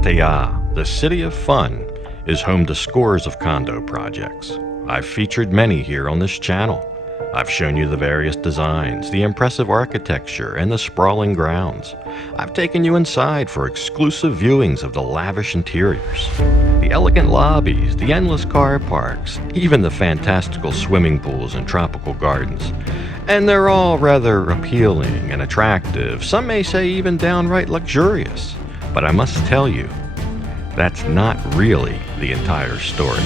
Pattaya, the city of fun, is home to scores of condo projects. I've featured many here on this channel. I've shown you the various designs, the impressive architecture, and the sprawling grounds. I've taken you inside for exclusive viewings of the lavish interiors, the elegant lobbies, the endless car parks, even the fantastical swimming pools and tropical gardens. And they're all rather appealing and attractive, some may say even downright luxurious. But I must tell you, that's not really the entire story.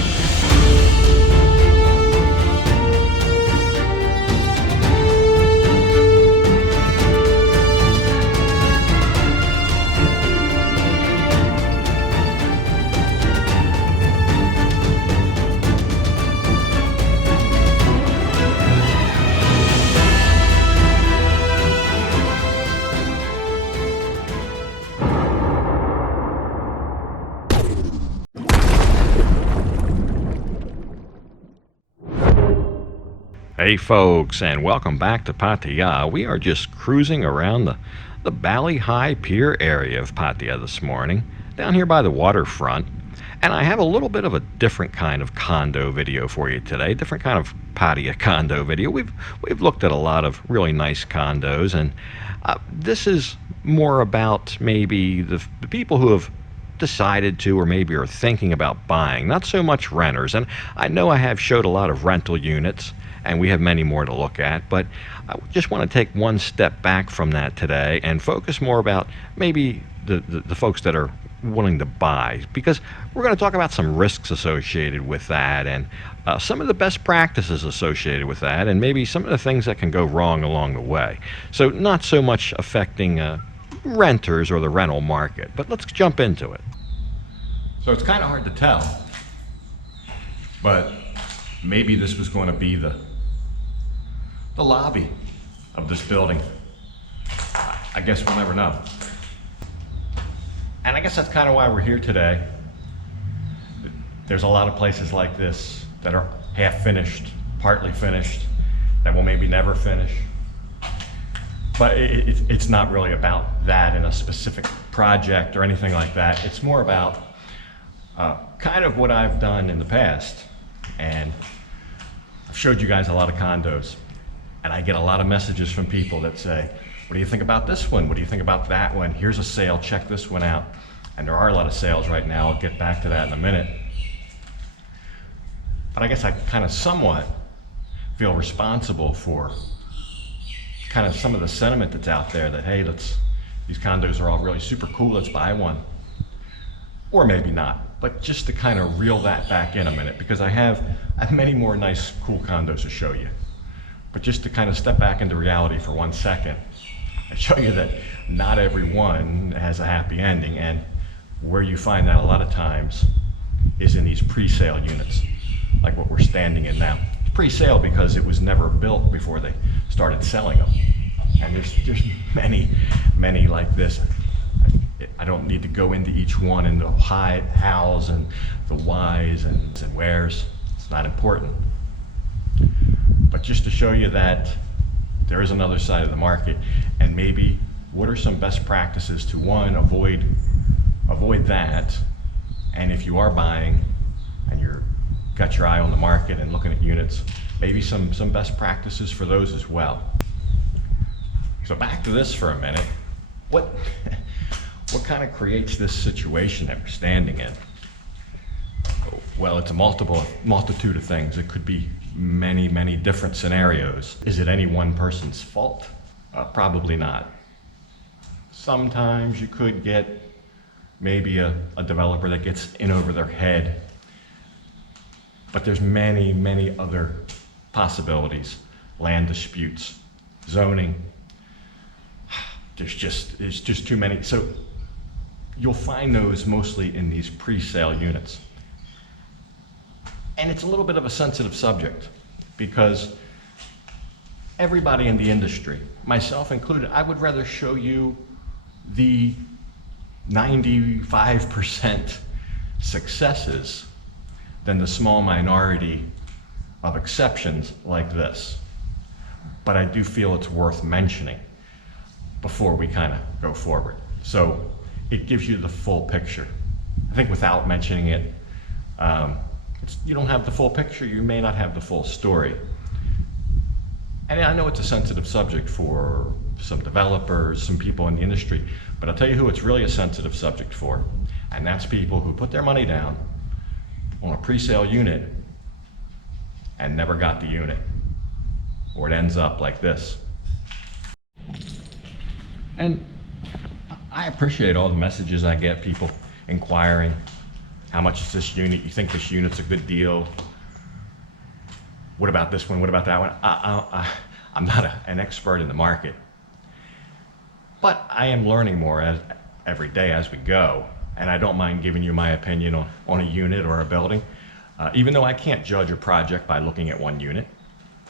Hey folks, and welcome back to Pattaya. We are just cruising around the Bali High Pier area of Pattaya this morning, down here by the waterfront. And I have a little bit of a different kind of condo video for you today, different kind of Pattaya condo video. We've looked at a lot of really nice condos, and this is more about maybe the people who have decided to or maybe are thinking about buying, not so much renters. And I know I have showed a lot of rental units, and we have many more to look at, but I just want to take one step back from that today and focus more about maybe the folks that are willing to buy, because we're going to talk about some risks associated with that, and some of the best practices associated with that, and maybe some of the things that can go wrong along the way. So not so much affecting renters or the rental market, but let's jump into it. So it's kind of hard to tell, but maybe this was going to be the lobby of this building. I guess we'll never know. And I guess that's kind of why we're here today. There's a lot of places like this that are half finished, partly finished, that will maybe never finish. But it's not really about that in a specific project or anything like that. It's more about kind of what I've done in the past. And I've showed you guys a lot of condos, and I get a lot of messages from people that say, what do you think about this one? What do you think about that one? Here's a sale, check this one out. And there are a lot of sales right now. I'll get back to that in a minute. But I guess I kind of somewhat feel responsible for kind of some of the sentiment that's out there that, hey, these condos are all really super cool, let's buy one. Or maybe not, but just to kind of reel that back in a minute, because I have many more nice, cool condos to show you. But just to kind of step back into reality for 1 second and show you that not everyone has a happy ending, and where you find that a lot of times is in these pre-sale units, like what we're standing in now. It's pre-sale because it was never built before they started selling them. And there's many like this. I don't need to go into each one and the hows and the whys and wheres. It's not important. But just to show you that there is another side of the market, and maybe what are some best practices to, one, avoid that, and if you are buying and you're got your eye on the market and looking at units, maybe some best practices for those as well. So back to this for a minute. What kind of creates this situation that we're standing in? Well, it's a multitude of things. It could be many different scenarios. Is it any one person's fault? Probably not. Sometimes you could get maybe a developer that gets in over their head, but there's many other possibilities. Land disputes, zoning. It's just too many. So you'll find those mostly in these pre-sale units. And it's a little bit of a sensitive subject, because everybody in the industry, myself included, I would rather show you the 95% successes than the small minority of exceptions like this. But I do feel it's worth mentioning before we kind of go forward. So it gives you the full picture. I think without mentioning it, you don't have the full picture, you may not have the full story. And I know it's a sensitive subject for some developers, some people in the industry, but I'll tell you who it's really a sensitive subject for, and that's people who put their money down on a pre-sale unit and never got the unit, or it ends up like this. And I appreciate all the messages I get, people inquiring, how much is this unit? You think this unit's a good deal? What about this one? What about that one? I'm not an expert in the market, but I am learning more every day as we go, and I don't mind giving you my opinion on a unit or a building, even though I can't judge a project by looking at one unit.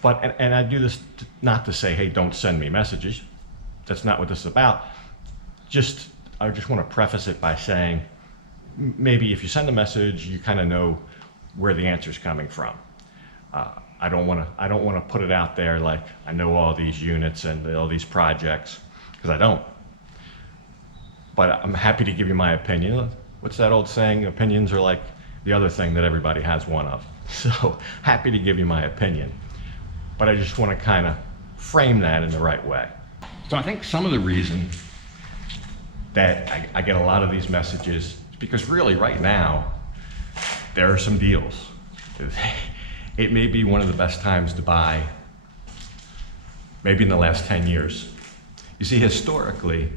But, and I do this not to say, hey, don't send me messages. That's not what this is about. I just want to preface it by saying, maybe if you send a message, you kind of know where the answer's coming from. I don't want to put it out there like I know all these units and all these projects, because I don't. But I'm happy to give you my opinion. What's that old saying? Opinions are like the other thing that everybody has one of. So happy to give you my opinion. But I just want to kind of frame that in the right way. So I think some of the reason that I get a lot of these messages is because really right now, there are some deals. It may be one of the best times to buy, maybe in the last 10 years. You see, historically,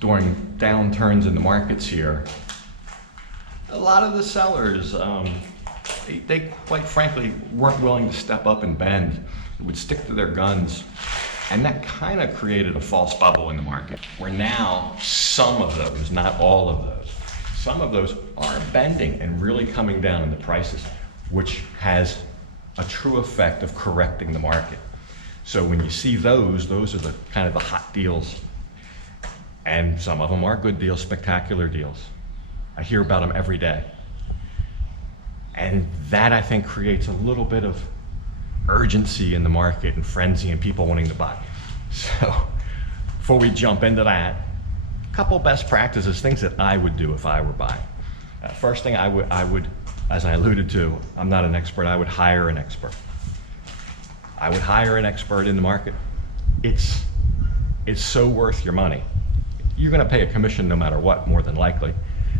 during downturns in the markets here, a lot of the sellers, they quite frankly weren't willing to step up and bend. They would stick to their guns. And that kind of created a false bubble in the market, where now some of those, not all of those, some of those are bending and really coming down in the prices, which has a true effect of correcting the market. So when you see those are the kind of the hot deals. And some of them are good deals, spectacular deals. I hear about them every day. And that, I think, creates a little bit of urgency in the market and frenzy and people wanting to buy. So before we jump into that, a couple best practices, things that I would do if I were buying. First thing I would, as I alluded to, I'm not an expert, I would hire an expert. I would hire an expert in the market. It's so worth your money. You're gonna pay a commission no matter what, more than likely.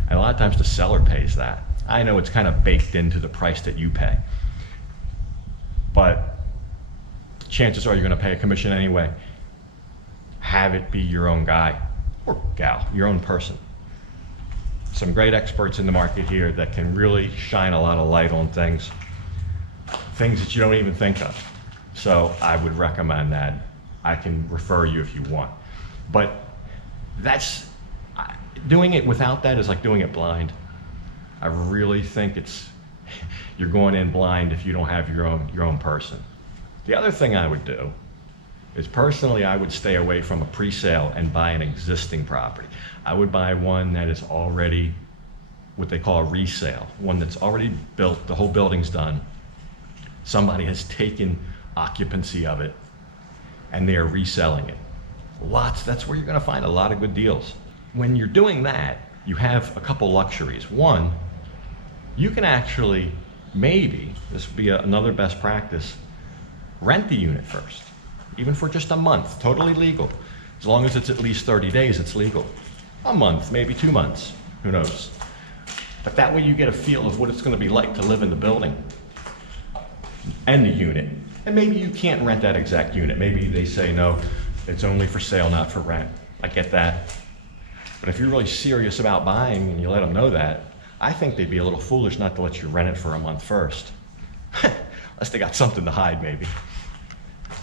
And a lot of times the seller pays that. I know it's kind of baked into the price that you pay, but chances are you're gonna pay a commission anyway. Have it be your own guy or gal, your own person. Some great experts in the market here that can really shine a lot of light on things that you don't even think of. So I would recommend that. I can refer you if you want. But doing it without that is like doing it blind. I really think you're going in blind if you don't have your own person. The other thing I would do is, personally, I would stay away from a pre-sale and buy an existing property. I would buy one that is already what they call a resale, one that's already built, the whole building's done. Somebody has taken occupancy of it and they are reselling it. That's where you're gonna find a lot of good deals. When you're doing that, you have a couple luxuries. One, you can actually, maybe, this would be another best practice, rent the unit first, even for just a month, totally legal. As long as it's at least 30 days, it's legal. A month, maybe 2 months, who knows? But that way you get a feel of what it's gonna be like to live in the building and the unit. And maybe you can't rent that exact unit. Maybe they say, no, it's only for sale, not for rent. I get that. But if you're really serious about buying and you let them know that, I think they'd be a little foolish not to let you rent it for a month first. Unless they got something to hide, maybe.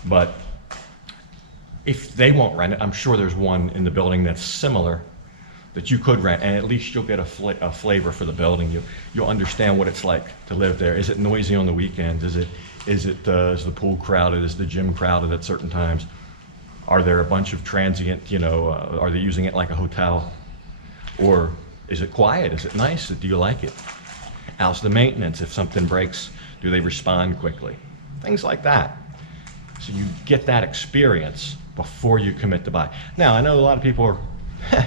But if they won't rent it, I'm sure there's one in the building that's similar that you could rent, and at least you'll get a flavor for the building. You'll understand what it's like to live there. Is it noisy on the weekends? Is the pool crowded? Is the gym crowded at certain times? Are there a bunch of transient, are they using it like a hotel? Or is it quiet? Is it nice? Do you like it? How's the maintenance? If something breaks, do they respond quickly? Things like that. So you get that experience before you commit to buy. Now, I know a lot of people are,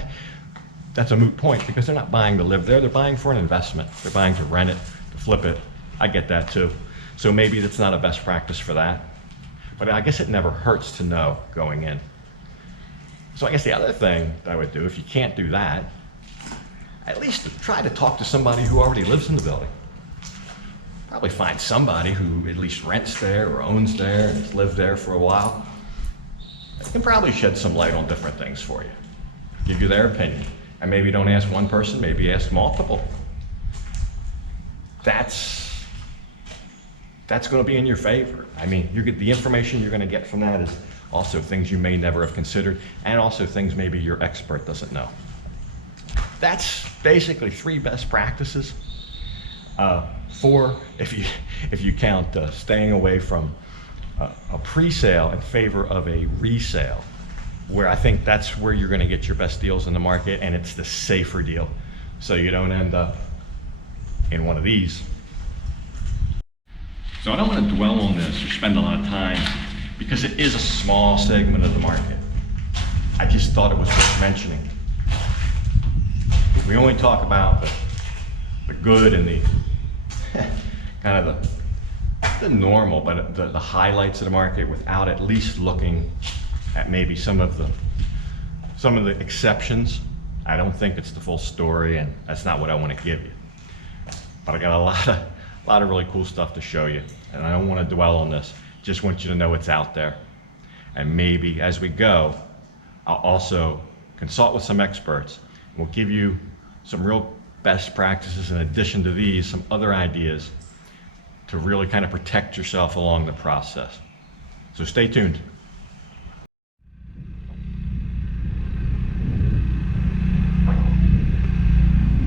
that's a moot point because they're not buying to live there. They're buying for an investment. They're buying to rent it, to flip it. I get that too. So maybe that's not a best practice for that. But I guess it never hurts to know going in. So I guess the other thing that I would do, if you can't do that, at least try to talk to somebody who already lives in the building. Probably find somebody who at least rents there or owns there and has lived there for a while. They can probably shed some light on different things for you, give you their opinion. And maybe don't ask one person, maybe ask multiple. That's going to be in your favor. I mean, the information you're going to get from that is also things you may never have considered, and also things maybe your expert doesn't know. That's basically 3 best practices. 4, if you count staying away from a pre-sale in favor of a resale, where I think that's where you're going to get your best deals in the market, and it's the safer deal, so you don't end up in one of these. So I don't want to dwell on this or spend a lot of time because it is a small segment of the market. I just thought it was worth mentioning. We only talk about the good and the kind of the normal, but the highlights of the market without at least looking at maybe some of the exceptions. I don't think it's the full story, and that's not what I want to give you. But I got a lot of really cool stuff to show you, and I don't want to dwell on this. Just want you to know it's out there. And maybe as we go, I'll also consult with some experts. We'll give you some real best practices in addition to these, some other ideas to really kind of protect yourself along the process. So stay tuned.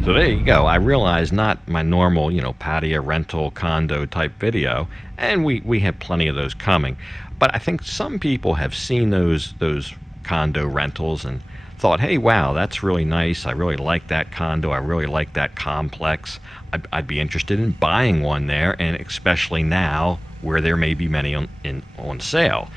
So there you go. I realize not my normal, Pattaya rental condo type video, and we have plenty of those coming. But I think some people have seen those condo rentals and thought, hey, wow, that's really nice. I really like that condo. I really like that complex. I'd be interested in buying one there, and especially now where there may be many on sale.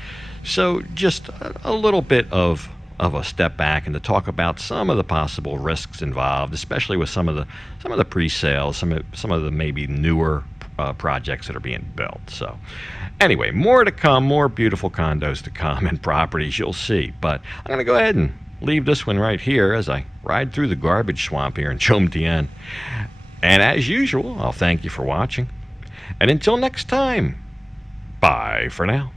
So just a little bit of a step back and to talk about some of the possible risks involved, especially with some of the pre-sales, some of the maybe newer projects that are being built. So anyway, more to come, more beautiful condos to come and properties you'll see. But I'm going to go ahead and leave this one right here as I ride through the garbage swamp here in Chomtien. And as usual, I'll thank you for watching. And until next time, bye for now.